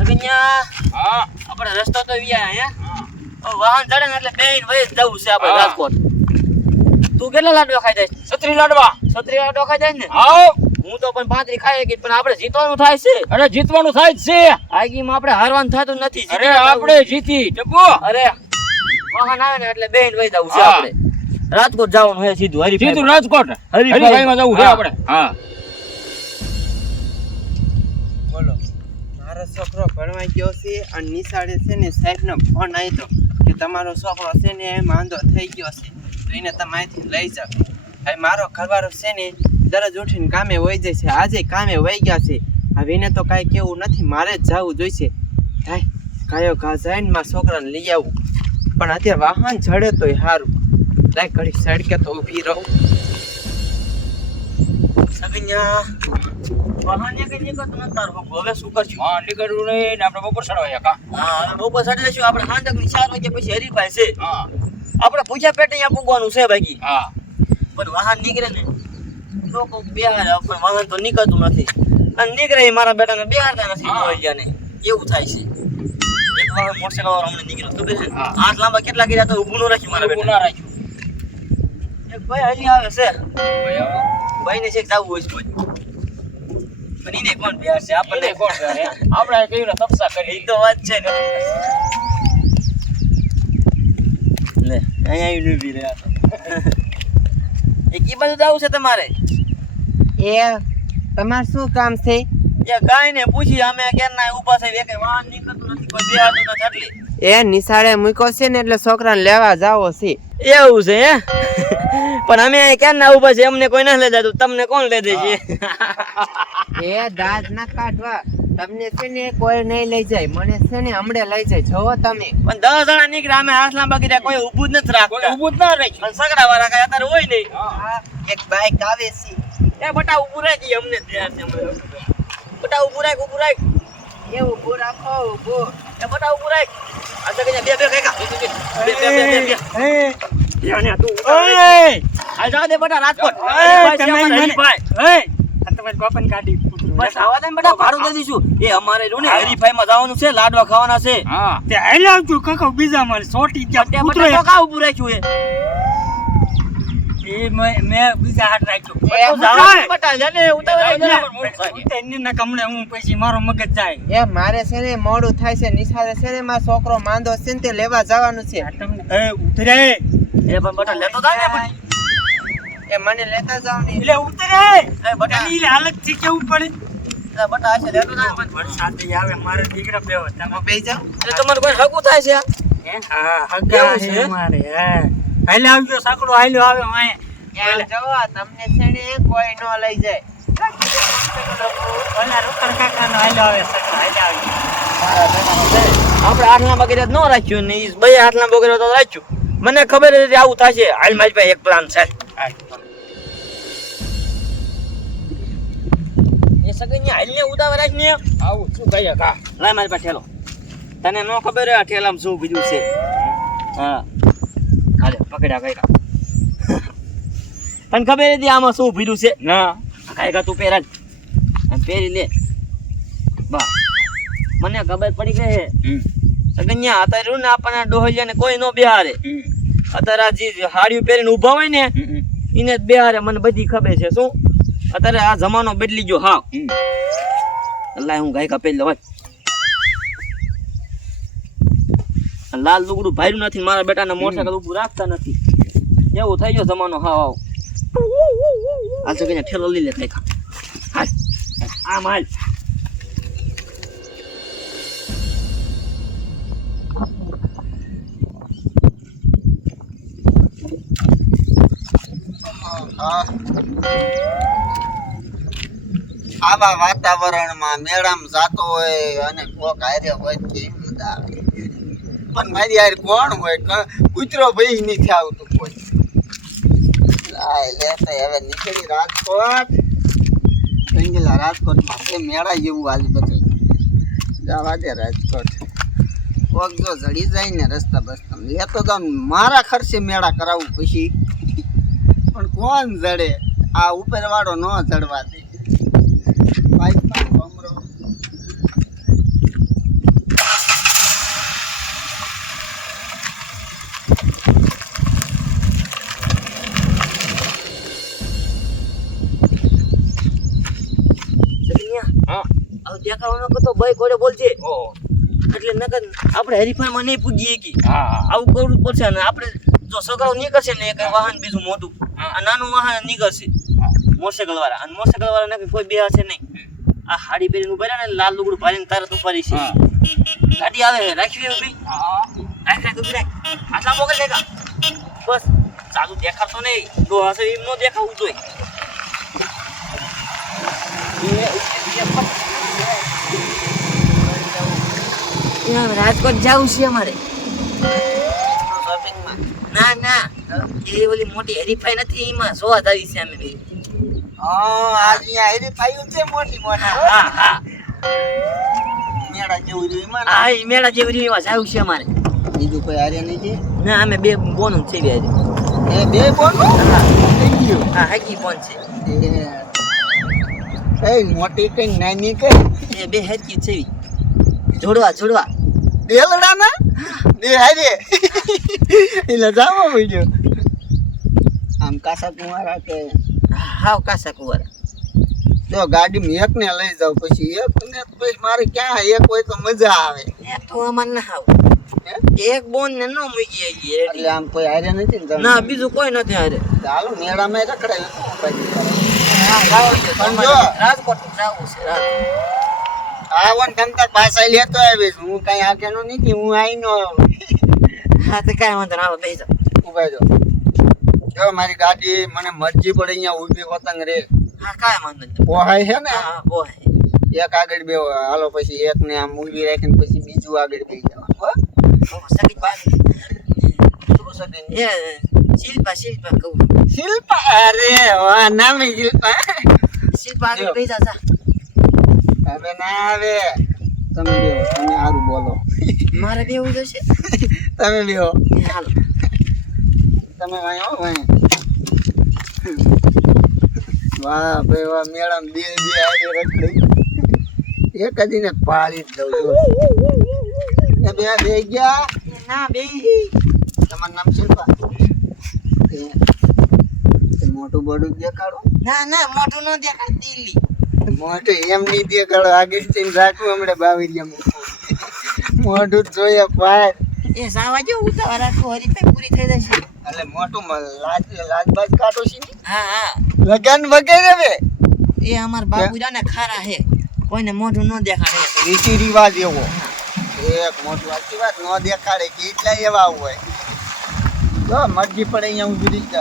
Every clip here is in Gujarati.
સગન્યા હા આપણે રસ્તો તો વ્યા હે વાહન ચડે ને એટલે બેન વઈ જવું છે આપણે રાજકોટ. તું કેટલા લાડવા ખાઈ જાય? 36 લાડવા. 36 લાડવા ખાઈ જાય ને? આવો. હું તો પણ 35 ખાઈ ગઈ, પણ આપણે જીતવાનું થાય છે. અરે જીતવાનું થાય જ છે. આગીમાં આપણે હારવાનું થતું નથી. અરે આપણે જીતી ટપુ. અરે વાહન આવે ને એટલે બેન વઈ જવું છે આપણે. રાજકોટ જવાનું છે સીધું હરીફાઈ. સીધું રાજકોટ હરીફાઈમાં જવું છે આપણે. હા બોલો. મારો છોકરો ભણવા ગયો છે અને નિશાળે છે ને સાહેબનો ફોન આવ્યો કે તમારો છોકરો છે ને માંદો થઈ ગયો છે તો એને તમે અહીંથી લઈ જાઓ. હવે મારો ઘરવાળો છે ને દરરોજ ઉઠીને કામે વહી જાય છે, આજે કામે વહી ગયા છે. હવે એને તો કાંઈ કેવું નથી, મારે જ જવું જોઈશે. થાય કાયો ઘા જાય ને મારા છોકરાને લઈ આવું, પણ અત્યારે વાહન ચડે તોય સારું. લાય ઘડી સડકે તો ઊભી રહું. સગન્યા વાહન એક નીકળતું નથી તારું. હવે શું કરશું? હા નીકળવું નહીં ને આપણે બપોર સડવાયા કા. હા હવે બપોર સાડી લઈશું. આપણે સાંજની 4 વાગ્યા પછી હરીફાઈ છે. હા આપણે પૂછ્યા પેટે અહીંયા પૂગવાનું છે બાકી. હા પણ વાહન નીકળે ને લોકો બેહાડે, પણ વાહન તો નીકળતું નથી. અને નીકળે એ મારા બેટાને બેહાડતા નથી. ડોહલિયાને એવું થાય છે. એક વાહન મોટરસાઇકલ વાળો હમણાં નીકળ્યો ખબર છે? હાથ લાંબા કેટલા કર્યા તો ઊભું ન રાખ્યું મારા ઊભું બેટા. ના રાખ્યું. એક ભાઈ હજી આવે છે. ભાઈને છે જવું હોય છે કોઈ. પણ એને કોણ બેહાડશે? આપણને કોણ કરે? આપણે કેવી રીતે તપસા કરી. એ તો વાત છે ને. લે અહીંયા આવી ઊભી રહ્યા તો. એ કી બાજુ જવું છે તમારે? એ તમારે શું કામ છે? એ કાંઈ ને પૂછી અમે ક્યારના ઊભા છે. એક વાહન નીકળતું નથી, કોઈ બેહાડતું નથી એટલે. એ નિશાળે મૂક્યો છે ને એટલે છોકરાને લેવા જાવો છે. એવું છે હે? પણ અમે ક્યારના ઊભા છે, અમને કોઈ નથી લઈ જતું, તમને કોણ લઈ દે છે? એ દાંત ના કાઢવા, તમને છે ને કોઈ નહીં લઈ જાય, મને છે ને હમણે લઈ જાય. જોવો તમે. પણ 10 જણા નીકળ્યા, અમે હાથ લાંબા કર્યા, કોઈ ઊભું જ નથી રાખતા. ઊભું જ ના રાખ્યું. અને સગડા વાળા કઈ અત્યારે હોય નહીં. એક બાઈક આવે છે. એ બટા ઊભું રાખી, અમને ધ્યાન છે. બટા ઊભું રાખ, ઊભું રાખ. એ ઊભું રાખો, ઊભું. એ બટા ઊભું રાખ. આ તો કઈ બે કાકા. યાને તું આ જાવ દે બટા રાજકોટ. હરીફાઈ. બસ આવા દે ને બટા, ભાડું દઈ દઈશું. એ અમારે જો ને હરીફાઈમાં જવાનું છે, લાડવા ખાવાના છે. હા તે હાલ આવતું કાકા બીજા મારે સોટી બટા બટા તો કા ઊભું રાખ્યું એ મે બીજા હાથ રાખ્યો. બટા જાને ઉતાવળ ઉતેને કમણે હું પછી મારો મગજ જાય. એ મારે છે ને મોડું થાય છે, નિશાળે છે ને મારો છોકરો માંદો છે ને તે લેવા જવાનું છે. એ ઉતરે એ પણ બટા લેતો જા ને પણ. એ મને લેતા જાવ ને. એટલે ઉતરે એ બટા તની હાલત થી કેવું પડે. એ બટા આશે લેતો જા પણ. વરસાદ આવે મારે દીકરા બેવ તમે બેસી જાવ. એટલે તમારે કોઈ હકું થાય છે? હે હા હગા છે? છે મારે હે હાલે આવજો સાકડો હાલ્યો આવે વાય એમ જોવો તમને છે ને કોઈ નો લઈ જાય. ઓલા રોકડ કાકાનો હાલ્યો આવે સાકડો હાલે આવી. આપણે હાથ લાંબા કર્યા ન રાખ્યું ને ઈ બે હાથ લાંબો કર્યો તો રાખ્યું. મને ખબર હતી આવું થશે. હાલ મારી પાસે એક પ્લાન છે. એ સગન્યા હાલ ને ઉતાવળ રાખ ને. આવું શું કહીએ કા લાય મારી પાસે ઠેલો. તને નો ખબર હોય આ ઠેલામાં શું કીધું છે? હા હાલે પકડ્યા કઈકા. તને ખબર હતી આમાં શું ભીડું છે? ના કઈકા તું પહેરા અને પહેરી લે. બા મને ખબર પડી ગઈ. સગન્યા અત્યારે રહ્યું ને આપણને ડોહલિયાને કોઈ નો બેહારે. અત્યારે આ જે હાડીઓ પહેરીને ઊભા હોય ને એને જ બેહારે. મને બધી ખબર છે. શું અત્યારે આ જમાનો બદલી ગયો. હા લાય હું ગાયકા પહેરી લઉં. લાલ લુગડું ભાર્યું નથી, મારા બેટાને મોટરસાઇકલ ઊભું રાખતા નથી. એવું થઈ ગયો જમાનો. હા હાલ તો કઈ ઠેલો લઈ લે કઈ. હાલ આમ હાલ. આવા વાતાવરણમાં મેળામાં જાતો હોય અને કોક હારે હોય કેવી મજા આવે. પણ મારી હારે કોણ હોય? કૂતરો ભાઈ નથી આવતું કોઈ. લેતા હવે નીકળી રાજકોટ. ગયેલા રાજકોટમાં તે મેળા જેવું આજે બધું જવા દે. રાજકોટ કોક જો જડી જાય ને રસ્તા બસ્તા લેતો જાવ. મારા ખર્ચે મેળા કરાવું પછી. પણ કોણ જડે? આ ઉપર વાળો ન જડવા દે. બાઈકમાં ભમરો હા હવે દેખાવાનો કતો ભાઈ કોડે બોલજે એટલે નકર આપણે હરીફાઈમાં નહીં પૂગીએ કે આવું કરવું જ પડશે અને આપણે જો છોકરાઓ નીકળશે ને એક વાહન બીજું મોટું આ નાનું વાહન નીકળશે મોટરસાઇકલ વાળા અને મોટરસાઇકલ વાળા નકર કોઈ બેહશે નહીં આ હાડી પહેરીને ઉભા રહ્યા ને લાલ લુગડું ભારીને તરત ઉપાડી છે ગાડી આવે રાખી ભાઈ રાખ આટલા મોકલ દેખા બસ સાદું દેખાતો નહીં તો હશે એમ નો દેખાવું જોઈએ રાજકોટ જવું છે અમારે શોપિંગમાં ના ના એ ઓલી મોટી હરીફાઈ નથી એમાં જોવા આવી છે અમે બે આજ અહીંયા હરીફાઈઓ છે મોટી મોટી હા હા મેળા જેવું રહ્યું એમાં હા એ મેળા જેવી રીત એમાં જવું છે અમારે બીજું કોઈ હારે નહીં છે ના અમે બે બોનું છે બે એ બે બોલો હા હકી બોન છે કઈ મોટી કઈ નાની કઈ એ બે હકી છે જોડવા જોડવા બેલડા ના બે હારે એટલે જાવો પડ્યો આમ કાસા કુંવારા કે હાવ કાસા કુંવારા જો ગાડી એક ને લઈ જાવ પછી એક ને પછી મારે ક્યાં એક હોય તો મજા આવે એ તો અમાર ના હાવ એક બોન ને નો મૂકી આવીએ એટલે આમ કોઈ હારે નથી ને તમે ના બીજું કોઈ નથી હારે ચાલો મેળામાં રખડાય હા જાવ પણ જો રાજકોટ જાવું છે આવન તમતા પાછા લેતો આવીશ હું કઈ આગેનો નથી હું આઈનો હા તો કાંઈ વાંધો ના આવે બેસી જાઓ ઉભા જો મારી ગાડી મને મરજી પડે અહીંયા ઊભી પતંગ રે હા કાંઈ વાંધો નહીં પોહાય છે ને હા બોય એક આગળ બે હાલો પછી એક ને આમ ઊભી રાખીને પછી બીજું આગળ બે જવાનું સગી બાજુ શું સગી એ શિલ્પા કહું શિલ્પા અરે વાહ નામે શિલ્પા શિલ્પા આગળ બેસી જા હવે ના આવે તમે બેહો તમે સારું બોલો મારે બેવું જશે તમે બેહો હાલો તમે વાય હો વાય વાહ ભાઈ વાહ મેડમ બે આજે રખડી એક દીને પાળી જ દઉં છું એ બે ગયા ના બે તમારું નામ શિલ્પા મોટું બડું દેખાડો ના મોટું ન દેખાય દિલ્હી મોટું એમ નહીં દેખાડો આગળ થઈને રાખવું હમણાં બાવીરિયા મોટું જોઈએ પાર એ સાવા જો ઉતાવળ રાખો હરીફાઈ પૂરી થઈ જશે એટલે મોટું લાજબાજ કાઢો છે ને હા લગન વગેરે બે એ અમાર બાબુરા ને ખારા હે કોઈને મોઢું ન દેખાડે રીતિ રિવાજ એવો એક મોટું આખી વાત ન દેખાડે કે એટલા એવા હોય તો મરજી પડે અહીંયા હું જુદી જ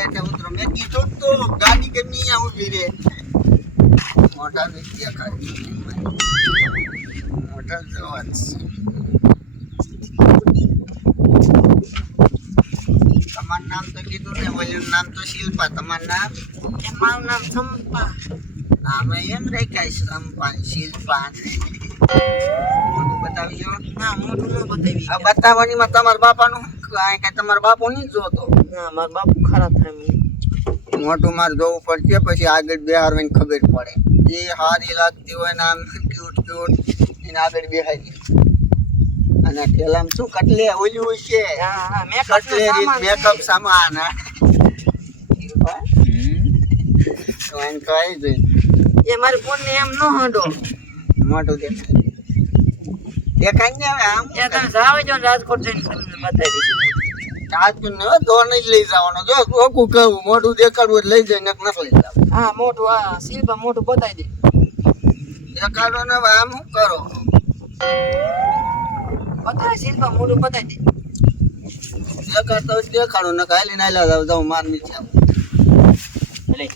એટલે ઉતરો મેં કીધું તો ગાડી કેમ નહીં અહીંયા ઊભી રે મોટા વ્યક્તિ મોટા જવાન તમારું નામ તો કીધું ને ઓલું નામ તો શિલ્પા તમારું નામ એ મારું નામ ચંપા નામે એમ રાખ્યા શંપા શિલ્પા મોટું બતાવજો ના મોઢું ન બતાવી આ બતાવવાની માં તમારા બાપાનું કઈ તમારા બાપુ નહીં જોતો ના મારા બાપુ ખરા થાય મોટું મારે જોવું પડશે પછી આગળ બેહારવાની ખબર પડે જે સારી લાગતી હોય ને આમ ક્યુટ એને આગળ બેહારી અને ઠેલામાં શું કટલે ઓલ્યું છે હા કટલેરી મેકઅપ સામાન કઈ જોઈ એ મારી ફોન ને એમ ન હડો મોટું દેખાય ને હવે આમ એ તમે જાવ જો રાજકોટ જઈને તમને બતાવી દઈશું આજનું ને તો નહીં લઈ જવાનો જો ઓકું કહું મોટું દેખાડવું એટલે લઈ જાય નથી લઈ જાવ હા મોટું આ શિલ્પા મોટું બતાવી દે દેખાડો ને હવે આમ શું કરો બતાવે શિલ્પા મોટું બતાવી દે દેખાડતો દેખાડો ને કાલી નાયલા જાવ જાવ માર નીચે લે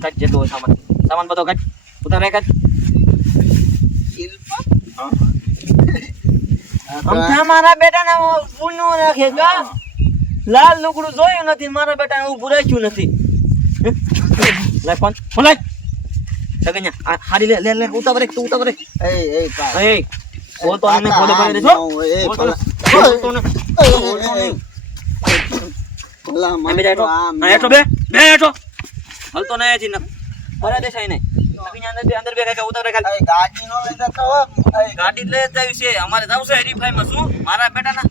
કાટ જેટલો સામાન બધો કાટ ઉતાર રે કાટ શિલ્પા અમથા મારા બેટાને ઊનું રાખે કા લાલ લુગડું જોયું નથી મારા બેટાને ઊભું રાખ્યું નથી લાય ફોન લાય સગન્યા હારી લે ઉતાવળ રે તું ઉતાવળ રે એ પા એ બોલ તો મને ખોલે પડે છો બોલ તો ને અલા, આ મને બે હેઠો તો આમ આ હેઠો બે હેઠો હલતો નહીં હજી ન ભરા દેસાઈ નહીં નકીને અંદર બે કાકા ઉતારે ખાલી ગાડી નો લઈ જતો હો. ગાડી જ લઈ જ જાવી છે અમારે જવું છે હરીફાઈમાં શું મારા બેટાના